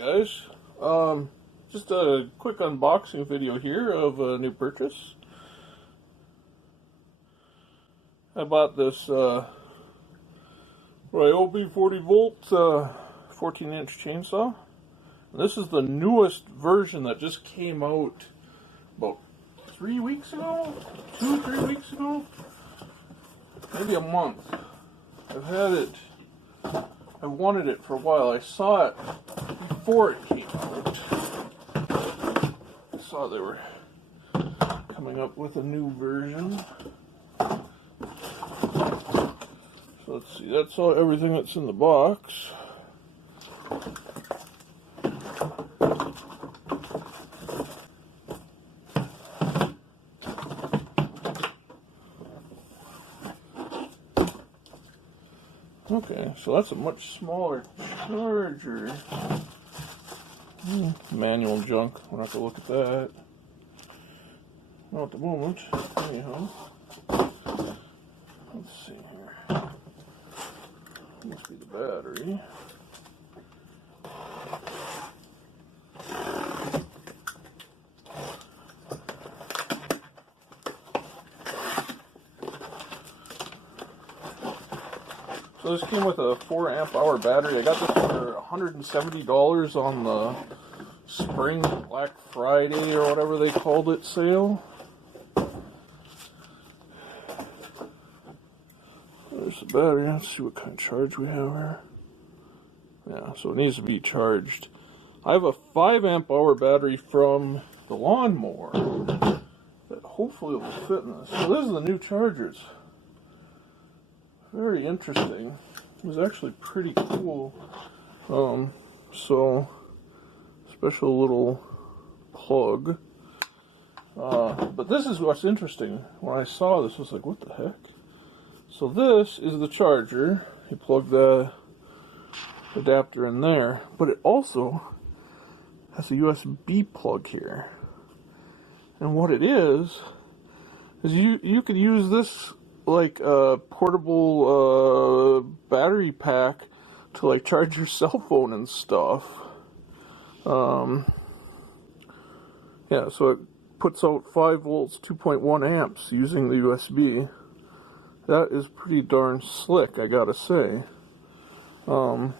guys. Just a quick unboxing video here of a new purchase. I bought this Ryobi 40 volt 14-inch chainsaw. And this is the newest version that just came out about 3 weeks ago? 2-3 weeks ago? Maybe a month. I've wanted it for a while. I saw it before it came out. I saw they were coming up with a new version. So let's see, that's everything that's in the box. Okay, so that's a much smaller charger. Manual junk. We're not going to look at that. Not at the moment. Anyhow. Let's see here. Must be the battery. So this came with a 4 amp hour battery. I got this for $170 on the Spring Black Friday or whatever they called it sale. There's the battery. Let's see what kind of charge we have here. Yeah, so it needs to be charged. I have a 5 amp hour battery from the lawnmower that hopefully will fit in this. So this is the new chargers. Very interesting. It was actually pretty cool. So special little plug. But this is what's interesting. When I saw this, I was like, what the heck? So this is the charger. You plug the adapter in there, but it also has a USB plug here. And what it is you could use this like a portable battery pack to like charge your cell phone and stuff. Yeah, so it puts out 5 volts, 2.1 amps using the USB. That is pretty darn slick, I gotta say. Oh,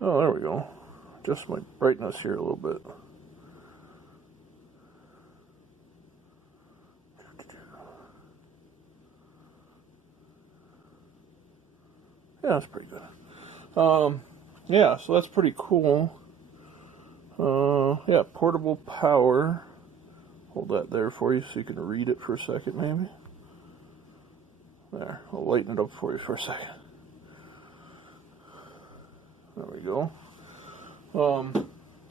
there we go. Adjust my brightness here a little bit. Yeah, that's pretty good. Yeah, so that's pretty cool. Yeah, portable power. Hold that there for you so you can read it for a second, maybe. There, I'll lighten it up for you for a second. There we go.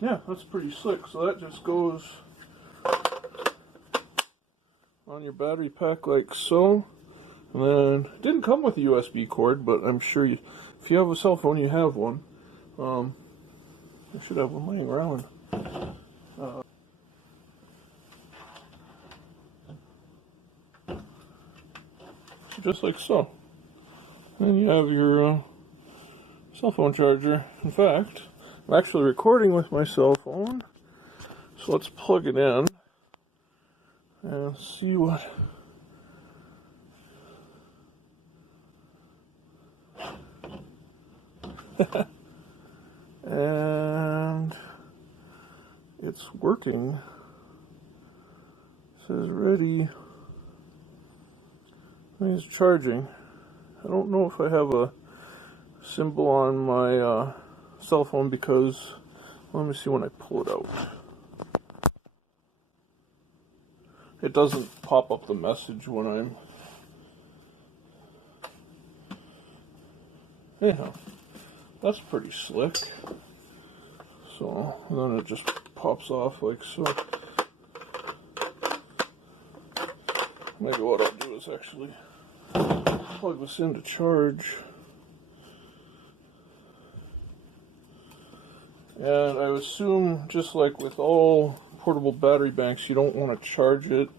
Yeah, that's pretty slick. So that just goes on your battery pack like so. And then, it didn't come with a USB cord, but I'm sure if you have a cell phone, you have one. I should have one laying around. Just like so. Then you have your cell phone charger. In fact, I'm actually recording with my cell phone. So let's plug it in and see what... And it's working. It says ready. It's charging. I don't know if I have a symbol on my cell phone because, let me see when I pull it out. It doesn't pop up the message when I'm... Anyhow, that's pretty slick. So, and then it just pops off like so. Maybe what I'll do is actually plug this in to charge. And I assume, just like with all portable battery banks, you don't want to charge it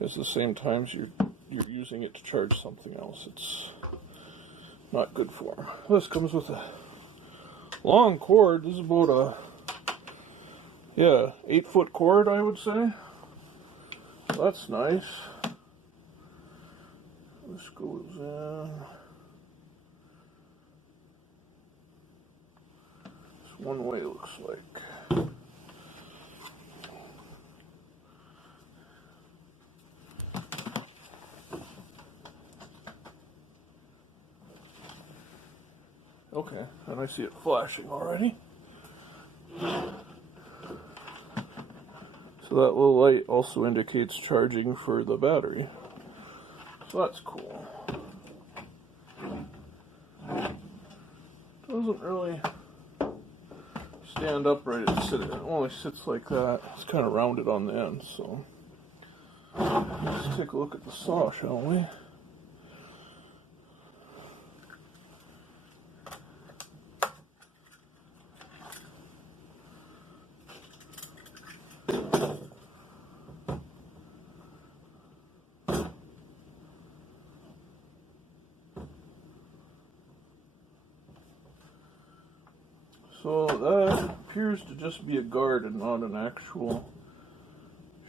at the same time you're using it to charge something else. It's not good for them. This comes with a long cord. This is about a 8-foot cord, I would say. So that's nice. This goes in. It's one way, it looks like. Okay, and I see it flashing already. So that little light also indicates charging for the battery. So that's cool. Doesn't really stand upright, it only sits like that. It's kind of rounded on the end, so let's take a look at the saw, shall we? So that appears to just be a guard and not an actual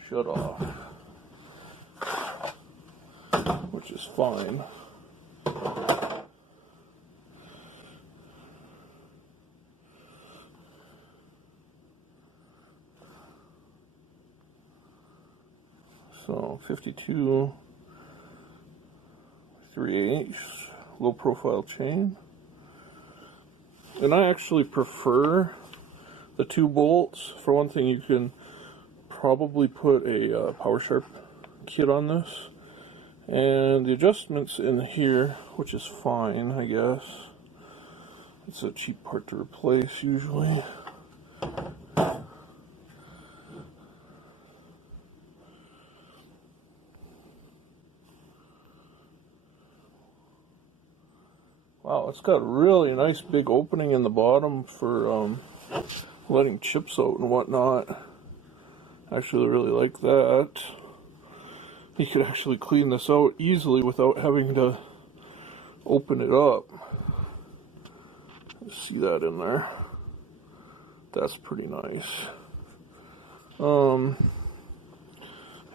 shut-off, which is fine. So 52 3/8 low profile chain. And I actually prefer the 2 bolts. For one thing, you can probably put a power sharp kit on this. And the adjustments in here, which is fine, I guess. It's a cheap part to replace usually. Wow, it's got a really nice big opening in the bottom for letting chips out and whatnot. I actually really like that. You could actually clean this out easily without having to open it up. See that in there? That's pretty nice.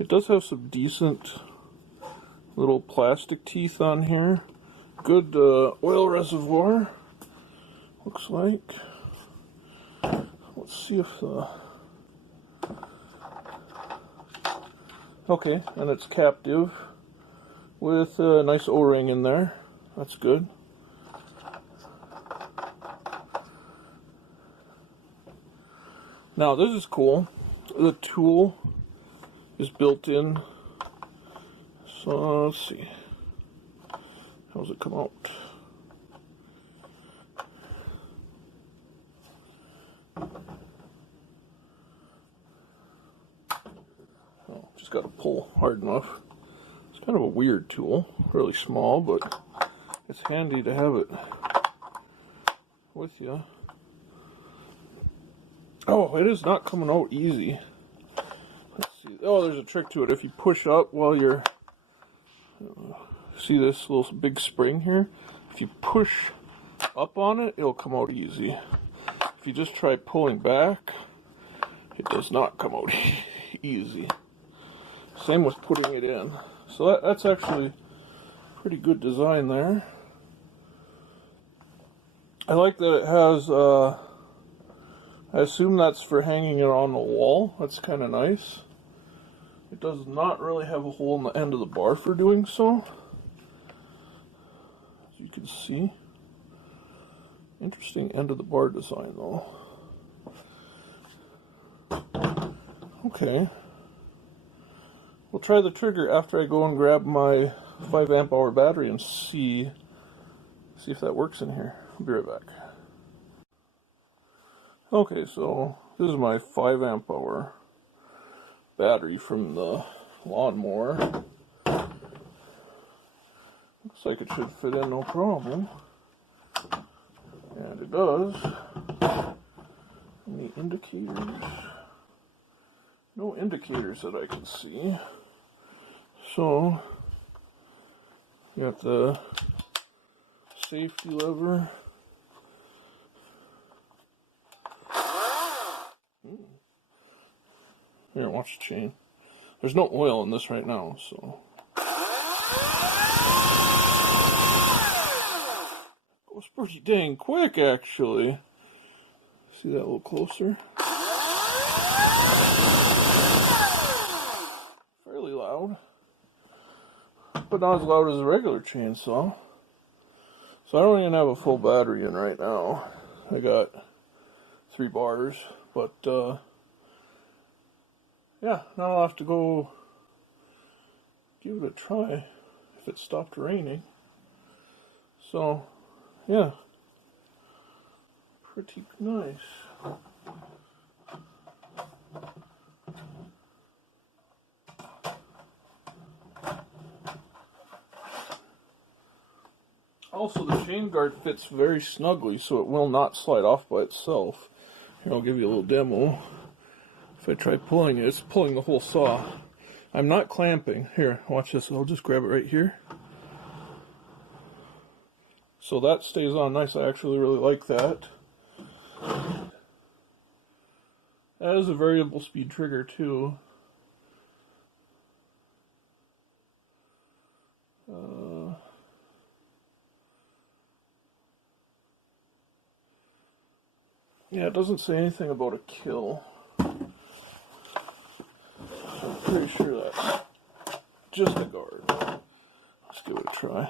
It does have some decent little plastic teeth on here. Good oil reservoir, looks like. Let's see if okay, and it's captive with a nice O-ring in there. That's good. Now this is cool. The tool is built in. So let's see. How does it come out? Oh, just got to pull hard enough. It's kind of a weird tool, really small, but it's handy to have it with you. Oh, it is not coming out easy. Let's see. Oh, there's a trick to it. If you push up while you're see this little big spring here? If you push up on it, it'll come out easy. If you just try pulling back, it does not come out easy. Same with putting it in. So that's actually pretty good design there. I like that it has, I assume that's for hanging it on the wall. That's kind of nice. It does not really have a hole in the end of the bar for doing so. You can see. Interesting end of the bar design though. Okay. We'll try the trigger after I go and grab my 5 amp hour battery and see if that works in here. I'll be right back. Okay, so this is my 5 amp hour battery from the lawnmower. Looks like it should fit in no problem. And it does. Any indicators? No indicators that I can see. So, you got the safety lever. Here, watch the chain. There's no oil in this right now, so. Goes pretty dang quick, actually. See that a little closer? Fairly loud. But not as loud as a regular chainsaw. So I don't even have a full battery in right now. I got 3 bars, but yeah, now I'll have to go give it a try if it stopped raining. So yeah, pretty nice. Also, the chain guard fits very snugly, so it will not slide off by itself. Here, I'll give you a little demo. If I try pulling it, it's pulling the whole saw. I'm not clamping. Here, watch this. I'll just grab it right here. So that stays on nice. I actually really like that. That is a variable speed trigger, too. Yeah, it doesn't say anything about a kill. I'm pretty sure that's just a guard. Let's give it a try.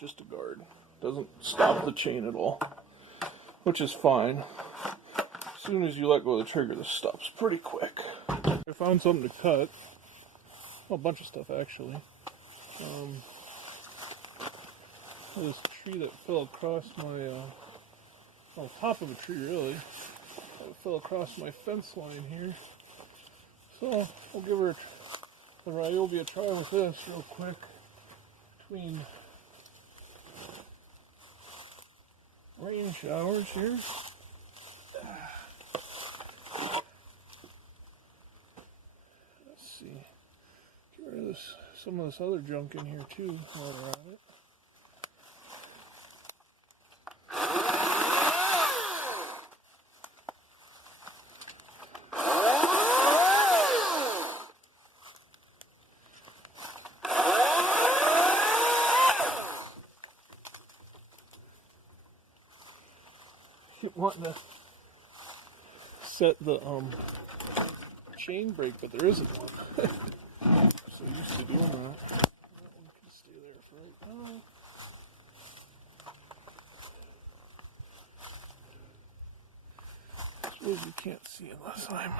Just a guard. Doesn't stop the chain at all, which is fine. As soon as you let go of the trigger, this stops pretty quick. I found something to cut. Oh, a bunch of stuff, actually. This tree that fell across my, well, top of a tree really, that fell across my fence line here. So I'll give her the Ryobi a try with this real quick. Between rain showers here. Let's see. Get rid of this, some of this other junk in here too while we're at it. Keep wanting to set the chain brake, but there isn't one. So used to doing that. That one can stay there for right now. I suppose you can't see unless I'm.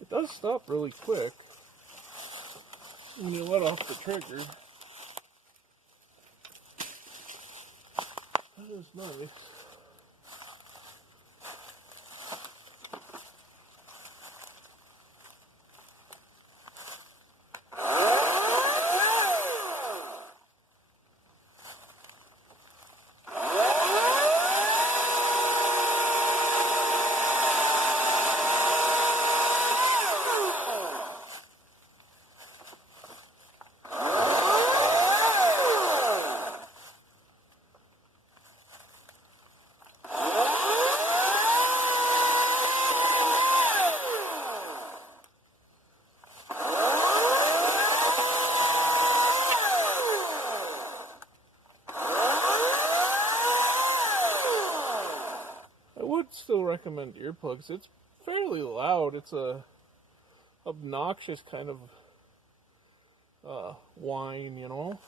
It does stop really quick when you let off the trigger. That is nice. recommend earplugs. It's fairly loud. It's a obnoxious kind of whine, you know.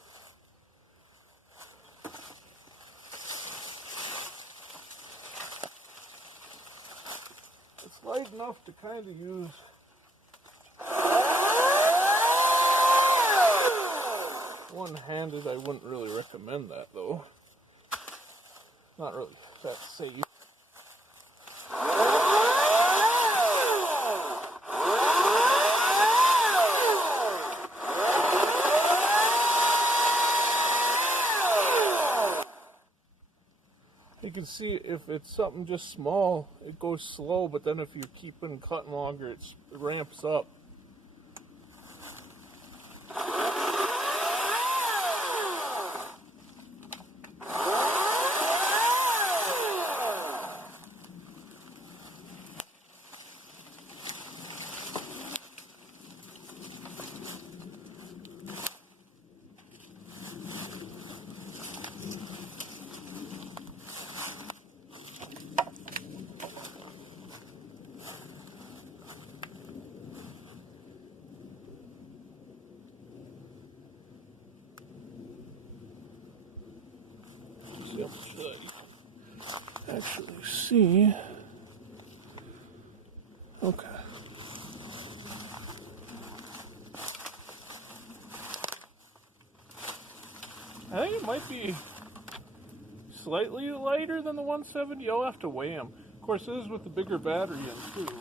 It's light enough to kind of use. One-handed, I wouldn't really recommend that though. Not really that safe. You can see if it's something just small, it goes slow, but then if you keep on cutting longer, it ramps up. Actually see. Okay. I think it might be slightly lighter than the 170. I'll have to weigh them. Of course, this is with the bigger battery in too.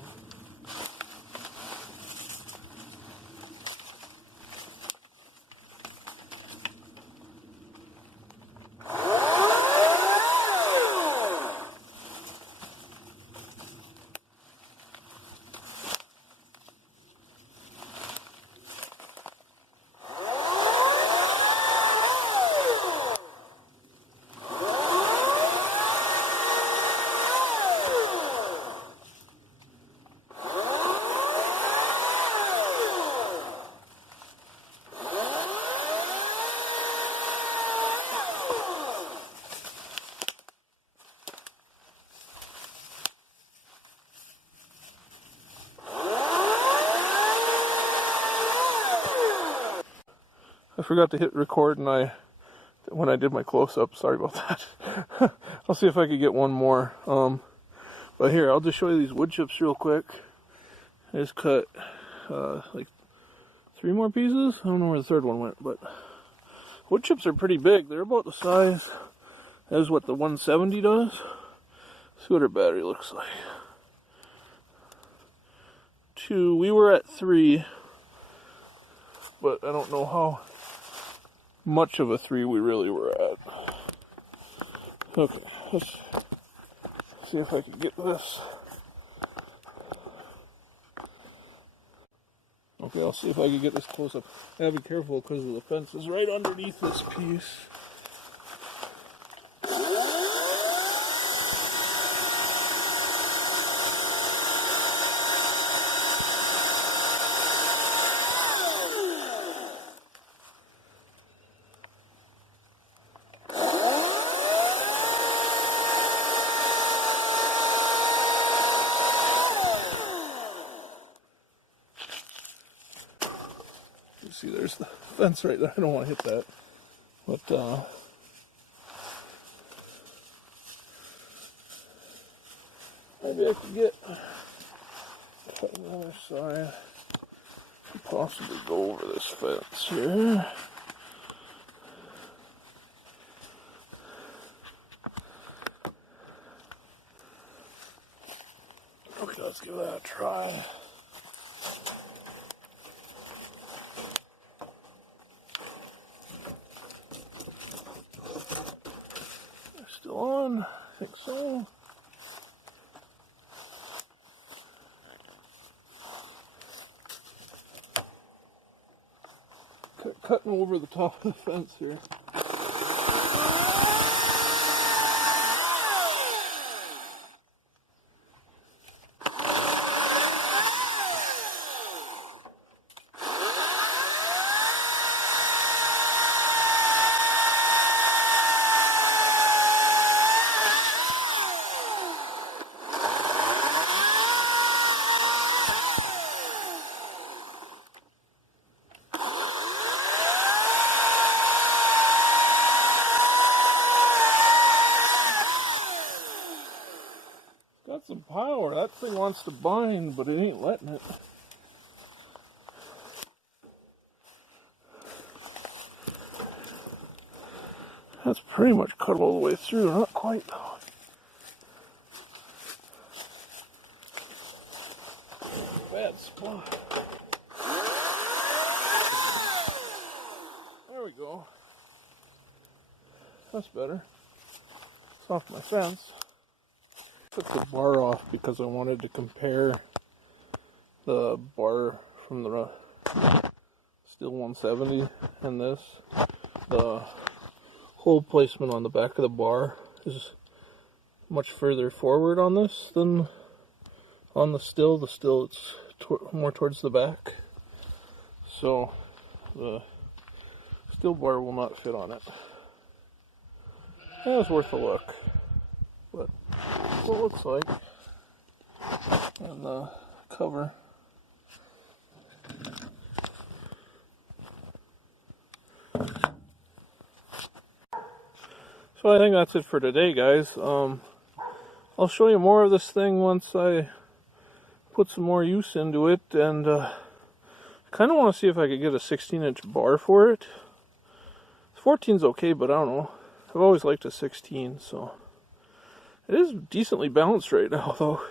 I forgot to hit record when I did my close-up. Sorry about that. I'll see if I could get one more. But here, I'll just show you these wood chips real quick. I just cut like 3 more pieces. I don't know where the third one went, but wood chips are pretty big. They're about the size as what the 170 does. See what our battery looks like. 2. We were at 3, but I don't know how much of a 3 we really were at. Okay, let's see if I can get this. Okay, I'll see if I can get this close up. I gotta be careful because the fence is right underneath this piece. See, there's the fence right there. I don't want to hit that. But, maybe I could get cut on the other side and possibly go over this fence here. Okay, let's give that a try. Still on? I think so. Cutting over the top of the fence here. thing wants to bind, but it ain't letting it. That's pretty much cut all the way through, not quite though. Bad spot. There we go. That's better. It's off my fence. Took the bar off because I wanted to compare the bar from the Steel 170 and this. The hole placement on the back of the bar is much further forward on this than on the Steel. The Steel, it's more towards the back. So the Steel bar will not fit on it. That was worth a look. But what it looks like on the cover. So I think that's it for today, guys. I'll show you more of this thing once I put some more use into it, and I kind of want to see if I could get a 16-inch bar for it. 14's okay, but I don't know. I've always liked a 16, so it is decently balanced right now, though.